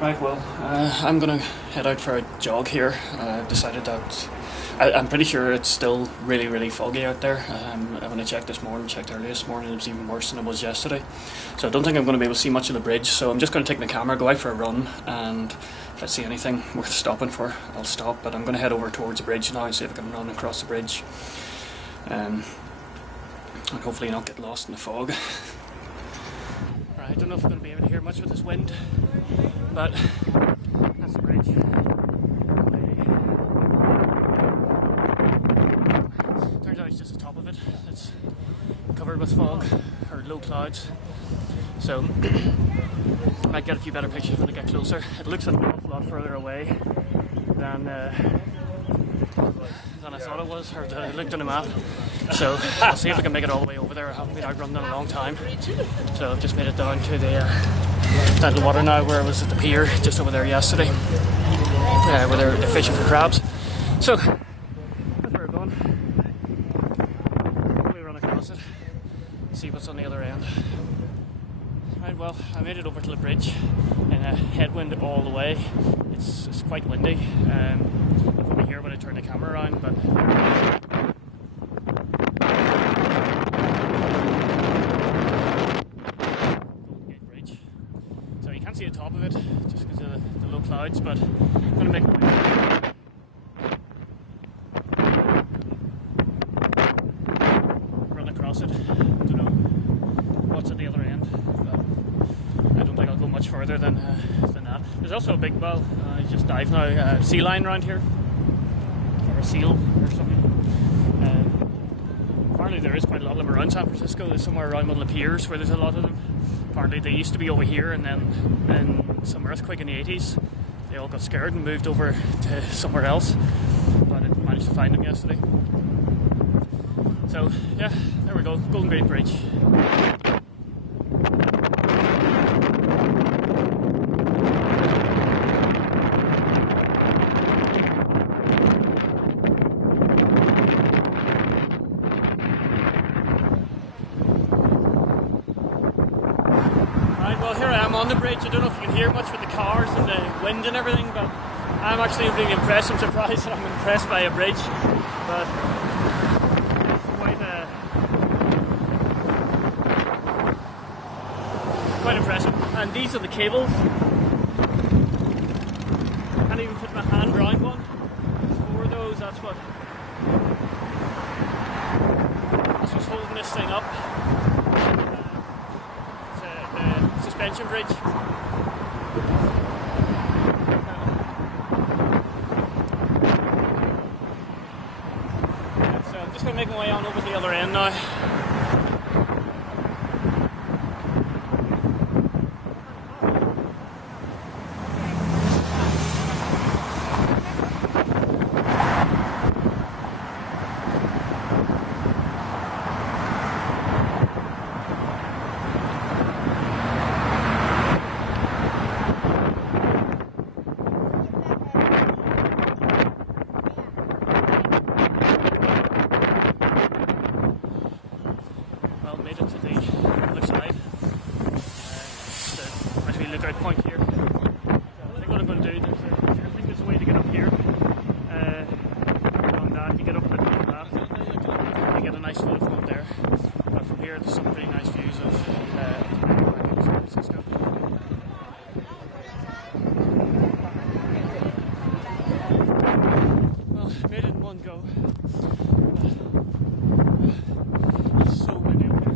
Right, well, I'm going to head out for a jog here. I've decided that I'm pretty sure it's still really, really foggy out there. When I checked early this morning, it was even worse than it was yesterday. So I don't think I'm going to be able to see much of the bridge. So I'm just going to take my camera, go out for a run, and if I see anything worth stopping for, I'll stop. But I'm going to head over towards the bridge now and see if I can run across the bridge. And hopefully not get lost in the fog. Right, I don't know if I'm going to be able to hear much with this wind, but that's the bridge. Turns out it's just the top of it. It's covered with fog, or low clouds. So I might get a few better pictures when I get closer. It looks an awful lot further away than I thought it was, or I looked on the map. So I'll see if I can make it all the way over there. I haven't been out running in a long time. So I've just made it down to the water now, where I was at the pier just over there yesterday, where they're fishing for crabs. So that's where we're going. Hopefully run across it, see what's on the other end. Right, well, I made it over to the bridge in a headwind all the way. It's quite windy. You'll probably hear when I turn the camera around, but see the top of it just because of the low clouds, but I'm going to make run across it. I don't know what's at the other end, but I don't think I'll go much further than that. There's also a big, well, I just dived now, sea lion around here, or a seal or something. Apparently there is quite a lot of them around San Francisco. There's somewhere around one of the piers where there's a lot of them. Apparently they used to be over here, and then in some earthquake in the 80s they all got scared and moved over to somewhere else, but I managed to find them yesterday. So yeah, there we go, Golden Gate Bridge. Well, here I am on the bridge. I don't know if you can hear much with the cars and the wind and everything, but I'm actually really impressed. I'm surprised that I'm impressed by a bridge, but it's quite impressive. And these are the cables. I can't even put my hand around one. There's 4 of those. That's what's holding this thing up. Suspension bridge. So I'm just going to make my way on over to the other end now. Lookout point here. I think what I'm going to do, I think there's a way to get up here. On that, you get up at the top of that, you get a nice view from up there. But from here, there's some pretty nice views of San Francisco. Well, made it in one go. It's so windy up here.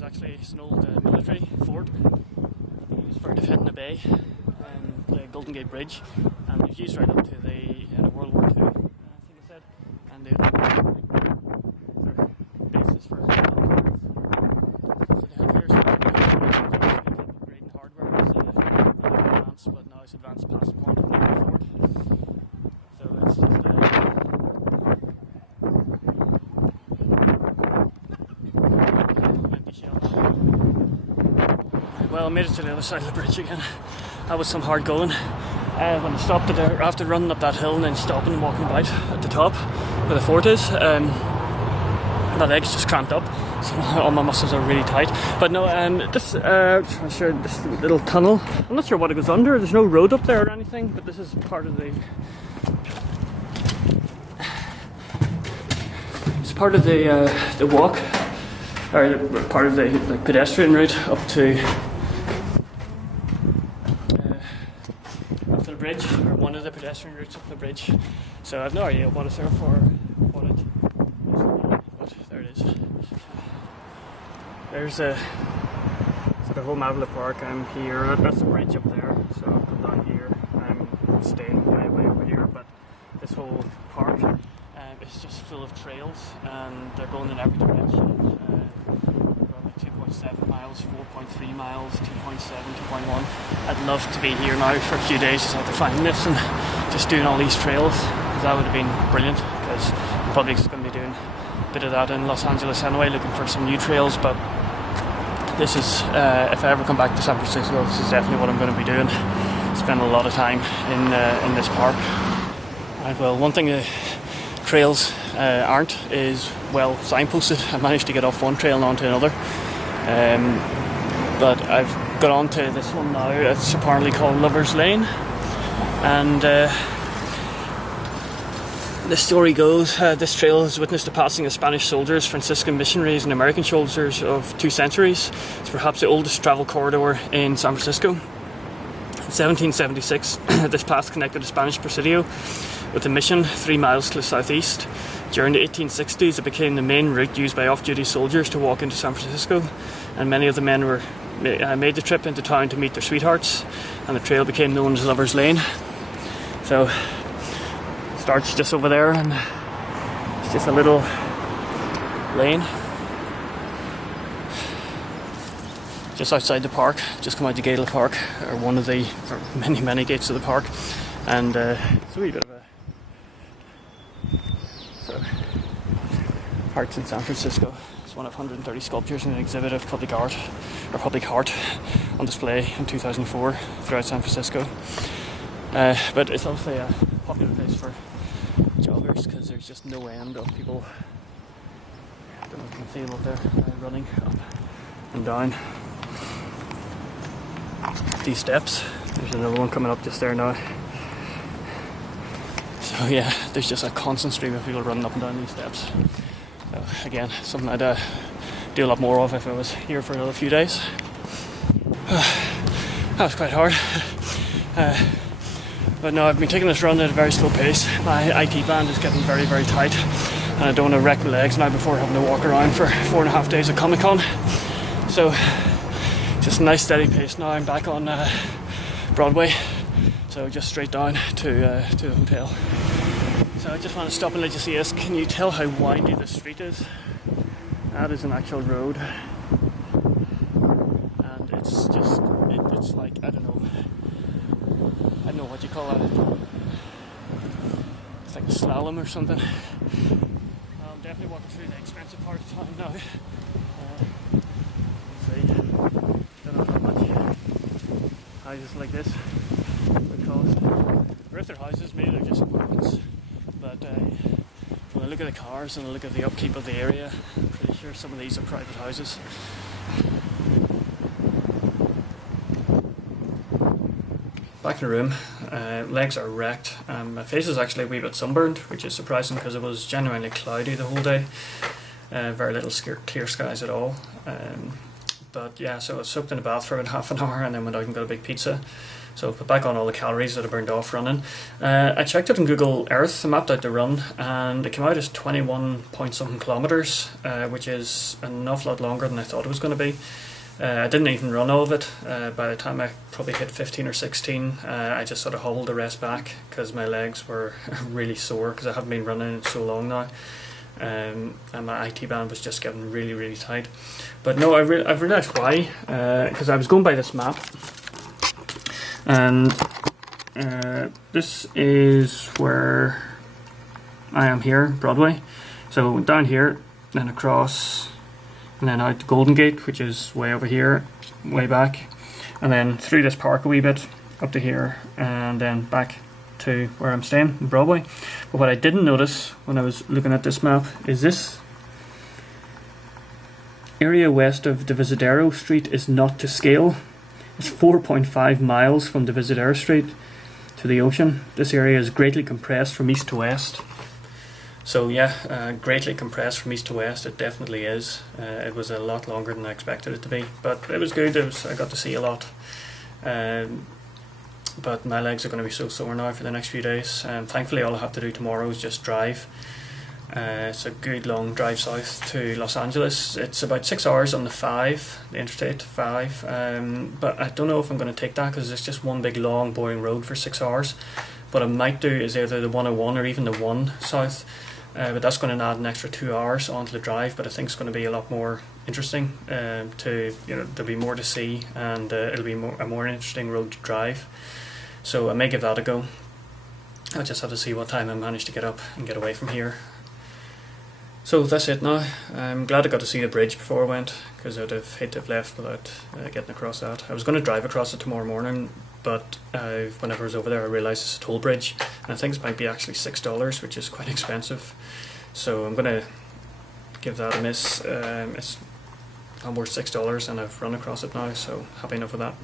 Actually, it's an old military fort that they used for defending the bay, the Golden Gate Bridge, and it was used right up to the World War II, I think it said, and their bases for so they had here some upgrading hardware was advanced, but now it's advanced past the point of the fort. So it's just Well, I made it to the other side of the bridge again. That was some hard going. When I stopped after running up that hill and then stopping and walking about at the top where the fort is, my legs just cramped up. So all my muscles are really tight. But no, this little tunnel, I'm not sure what it goes under. There's no road up there or anything, but this is part of the walk, or part of the pedestrian route up to the bridge, or one of the pedestrian routes up the bridge. So I've no idea what it's there for, what it is, but there it is. There's a sort of whole map of the park. I'm here, that's the bridge up there, so I'll come down here. I'm staying way over here, but this whole park is just full of trails, and they're going in every direction. 2.7 miles, 4.3 miles, 2.7, 2.1. I'd love to be here now for a few days just after finding this and just doing all these trails, because that would have been brilliant, because I'm probably just going to be doing a bit of that in Los Angeles anyway, looking for some new trails. But this is, if I ever come back to San Francisco, this is definitely what I'm going to be doing. Spend a lot of time in this park. Right, well, one thing trails aren't is well signposted. I managed to get off one trail and onto another, but I've got onto this one now. It's apparently called Lover's Lane, and the story goes this trail has witnessed the passing of Spanish soldiers, Franciscan missionaries and American soldiers of 2 centuries. It's perhaps the oldest travel corridor in San Francisco. In 1776 this path connected the Spanish Presidio with a mission 3 miles to the southeast. During the 1860s, it became the main route used by off-duty soldiers to walk into San Francisco, and many of the men made the trip into town to meet their sweethearts, and the trail became known as Lover's Lane. So it starts just over there, and it's just a little lane just outside the park. Just come out the gate of the park, or one of the many gates of the park, and it's a wee bit of a Hearts in San Francisco. It's one of 130 sculptures in an exhibit of public art on display in 2004 throughout San Francisco. But it's also a popular place for joggers, because there's just no end of people. I don't know if you can see them up there running up and down these steps. There's another one coming up just there now. So yeah, there's just a constant stream of people running up and down these steps. Again, something I'd do a lot more of if I was here for another few days. That was quite hard. But no, I've been taking this run at a very slow pace. My IT band is getting very tight, and I don't want to wreck my legs now before having to walk around for 4.5 days at Comic Con. So just a nice steady pace now. I'm back on Broadway, so just straight down to the hotel. So I just want to stop and let you see this. Can you tell how windy this street is? That is an actual road, and it's just it's like, I don't know what you call that. It's like a slalom or something. I'm definitely walking through the expensive part of town now. See, don't know how much houses like this would cost. Or if they're houses, maybe they're just apartments. But when I look at the cars and I look at the upkeep of the area, I'm pretty sure some of these are private houses. Back in the room, legs are wrecked. My face is actually a wee bit sunburned, which is surprising because it was genuinely cloudy the whole day. Very little clear skies at all. But yeah, so I soaked in the bath for about half an hour and then went out and got a big pizza. So I put back on all the calories that I burned off running. I checked it on Google Earth, I mapped out the run, and it came out as 21 point something kilometres, which is an awful lot longer than I thought it was going to be. I didn't even run all of it. By the time I probably hit 15 or 16, I just sort of hobbled the rest back because my legs were really sore because I haven't been running in so long now. And my IT band was just getting really tight. But no, I've realised why, because I was going by this map, and this is where I am here, Broadway. So down here, then across, and then out to Golden Gate, which is way over here, way back, and then through this park a wee bit up to here, and then back to where I'm staying in Broadway. But what I didn't notice when I was looking at this map is this area west of Divisadero Street is not to scale. It's 4.5 miles from Divisadero Street to the ocean. This area is greatly compressed from east to west. So yeah, greatly compressed from east to west, it definitely is. It was a lot longer than I expected it to be, but it was good. I got to see a lot. But my legs are going to be so sore now for the next few days. Thankfully all I have to do tomorrow is just drive. It's a good long drive south to Los Angeles. It's about 6 hours on the Interstate 5, but I don't know if I'm going to take that because it's just one big long boring road for 6 hours. What I might do is either the 101 or even the 1 south, but that's going to add an extra 2 hours onto the drive, but I think it's going to be a lot more interesting. There'll be more to see, and it'll be a more interesting road to drive. So I may give that a go. I'll just have to see what time I manage to get up and get away from here. So that's it now. I'm glad I got to see the bridge before I went, because I'd have hate to have left without getting across that. I was going to drive across it tomorrow morning, but whenever I was over there I realised it's a toll bridge, and I think it might be actually $6, which is quite expensive. So I'm going to give that a miss. It's not worth $6, and I've run across it now, so happy enough with that.